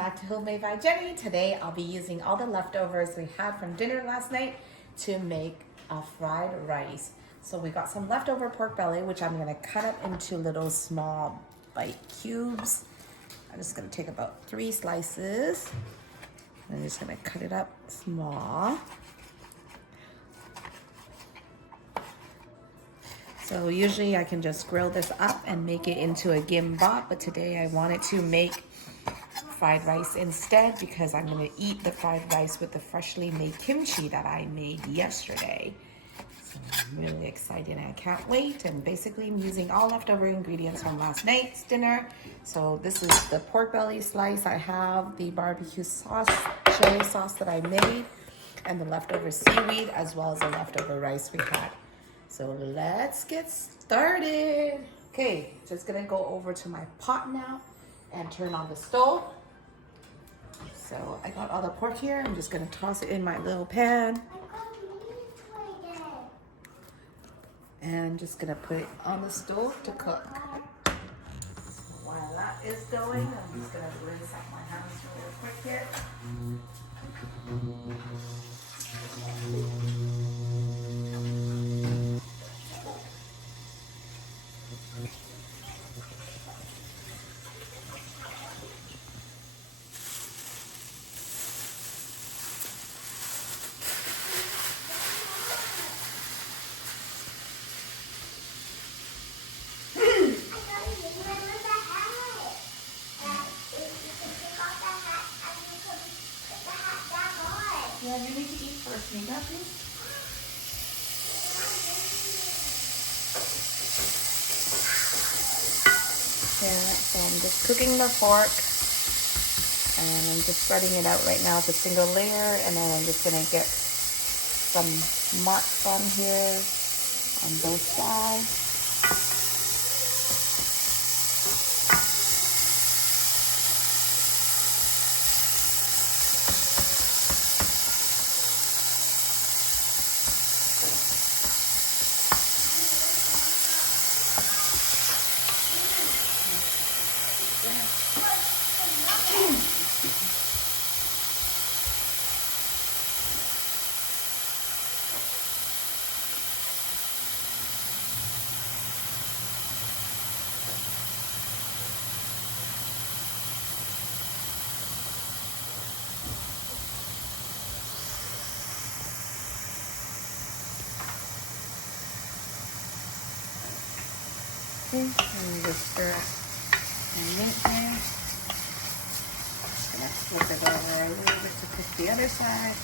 back to Homemade by Jenny. Today I'll be using all the leftovers we had from dinner last night to make a fried rice. So we got some leftover pork belly, which I'm gonna cut up into little small bite cubes. I'm just gonna take about 3 slices. I'm just gonna cut it up small. So usually I can just grill this up and make it into a gimbap, but today I wanted to make fried rice instead because I'm gonna eat the fried rice with the freshly made kimchi that I made yesterday. So I'm really excited and I can't wait. And basically I'm using all leftover ingredients from last night's dinner. So this is the pork belly slice. I have the barbecue sauce, chili sauce that I made, and the leftover seaweed, as well as the leftover rice we had. So let's get started. Okay, just gonna go over to my pot now and turn on the stove. So I got all the pork here. I'm just gonna toss it in my little pan. And just gonna put it on the stove to cook. So while that is going, I'm just gonna rinse out my hands real quick here. Yeah, you need to eat first, Mika, please. Yeah, so I'm just cooking the pork, and I'm just spreading it out right now. It's a single layer, and then I'm just gonna get some marks on here on both sides. Okay, and just stir my meat here. Just gonna flip it over a little bit to cook the other side.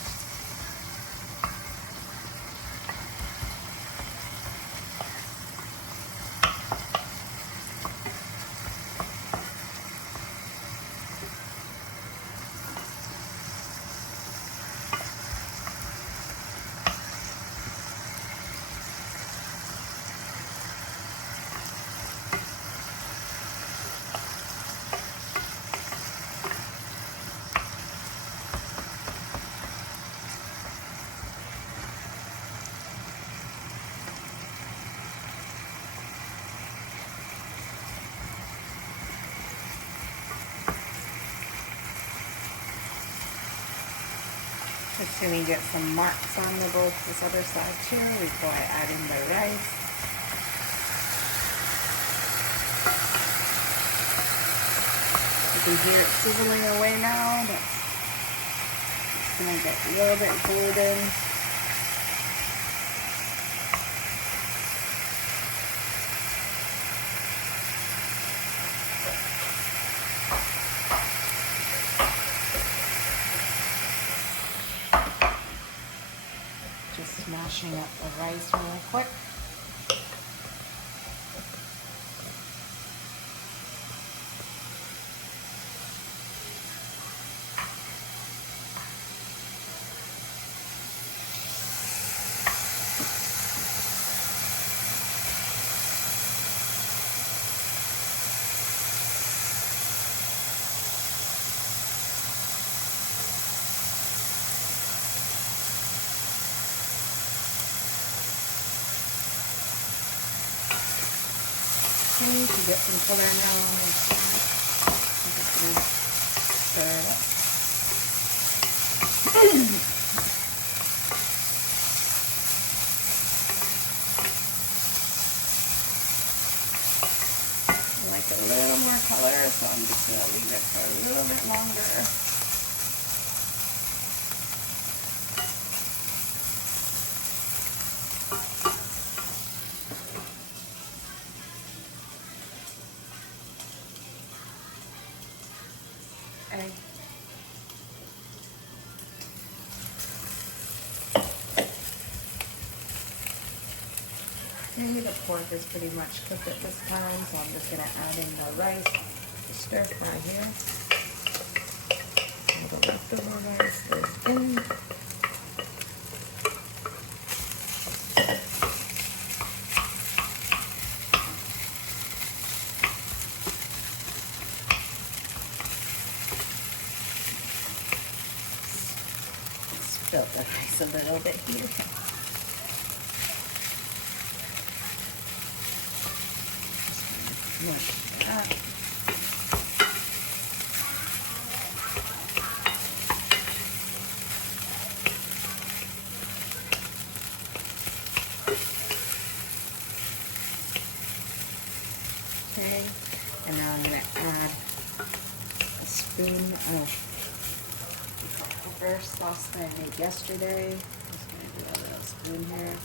Just gonna get some marks on both this other side too before I add in the rice. You can hear it sizzling away now. It's gonna get a little bit golden. Just smashing up the rice real quick. To get some color now. I'm just going to stir it up. I like a little more color, so I'm just going to leave it for a little bit longer. Egg. Okay, the pork is pretty much cooked at this time, so I'm just going to add in the rice, stir fry here. And the leftover rice goes in. Spill the rice a little bit here. Mush it up. Okay, and now I'm going to add a spoon of reverse sauce that I made yesterday. Just going to do a little spoon here.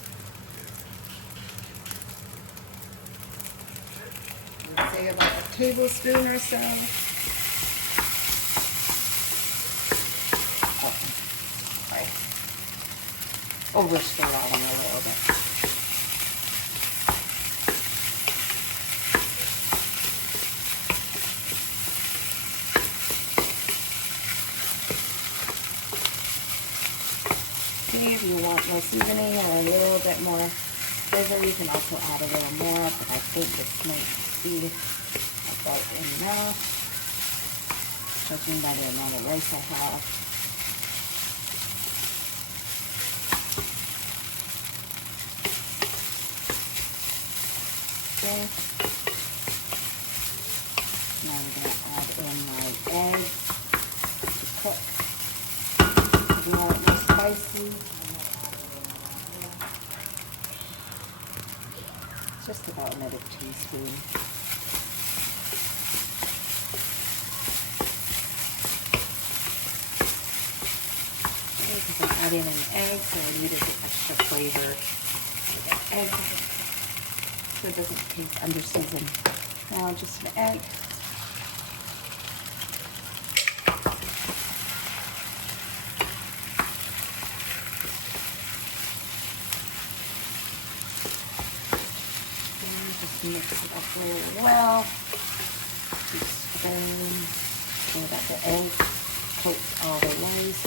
Say about a tablespoon or so. Oh, right. Overstir that one a little bit. Okay, if you want more seasoning or a little bit more flavor, you can also add a little more, but I think this might be about enough, judging by the amount of rice I have. Okay. Now I'm going to add in my egg to cook. If you want it more spicy, just about another teaspoon. Because I'm adding an egg, so I needed the extra flavor of the egg, so it doesn't taste underseasoned. Now just an egg. Just mix it up really well. Teaspoon, so that the egg coats all the rice.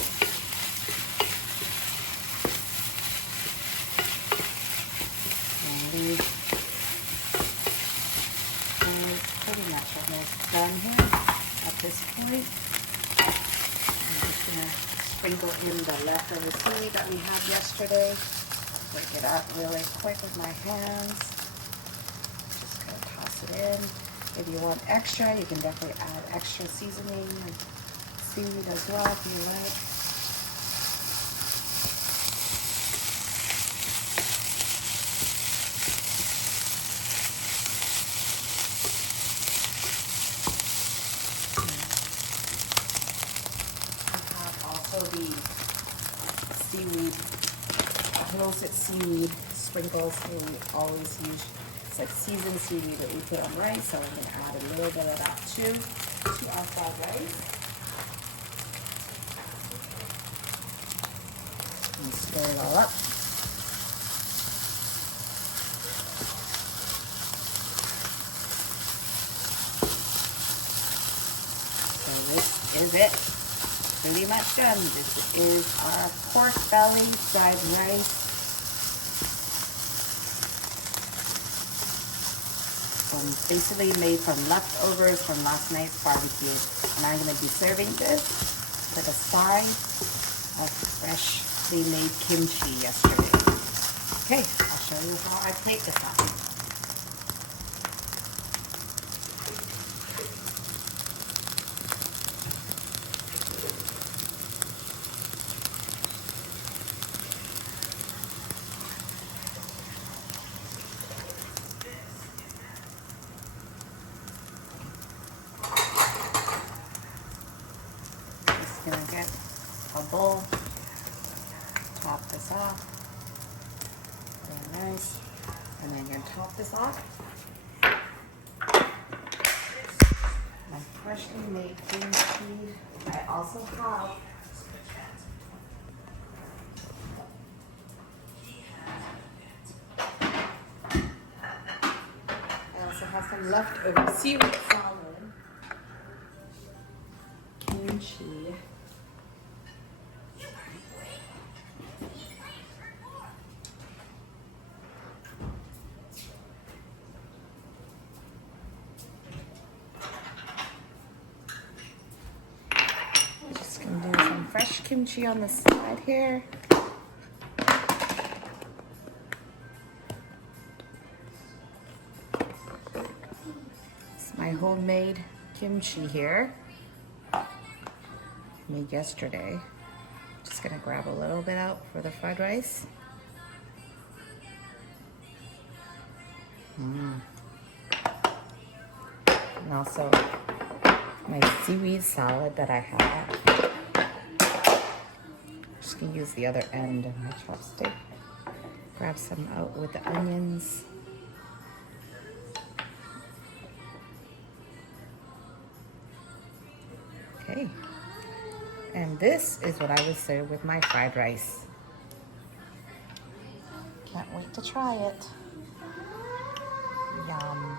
Pretty much almost done here at this point. I'm just going to sprinkle in the leftover seaweed that we had yesterday. Break it up really quick with my hands. Just going to toss it in. If you want extra, you can definitely add extra seasoning and seaweed as well if you like. The seaweed, close-it seaweed sprinkles we always use. It's like seasoned seaweed that we put on rice, so we're going to add a little bit of that too to our fried rice. And stir it all up. So this is it. Pretty much done. This is our pork belly fried rice. Basically made from leftovers from last night's barbecue. And I'm going to be serving this with a side of freshly made kimchi yesterday. Okay, I'll show you how I plate this up. gonna get a bowl, top this off, very nice, and then you're gonna top this off. My freshly made seaweed. I also have some leftover seaweed salad, kimchi. Just gonna do some fresh kimchi on the side here. My homemade kimchi here, made yesterday. Just gonna grab a little bit out for the fried rice. And also my seaweed salad that I have. Just gonna use the other end of my chopstick. Grab some out with the onions. Okay, and this is what I would serve with my fried rice. Can't wait to try it. Yum.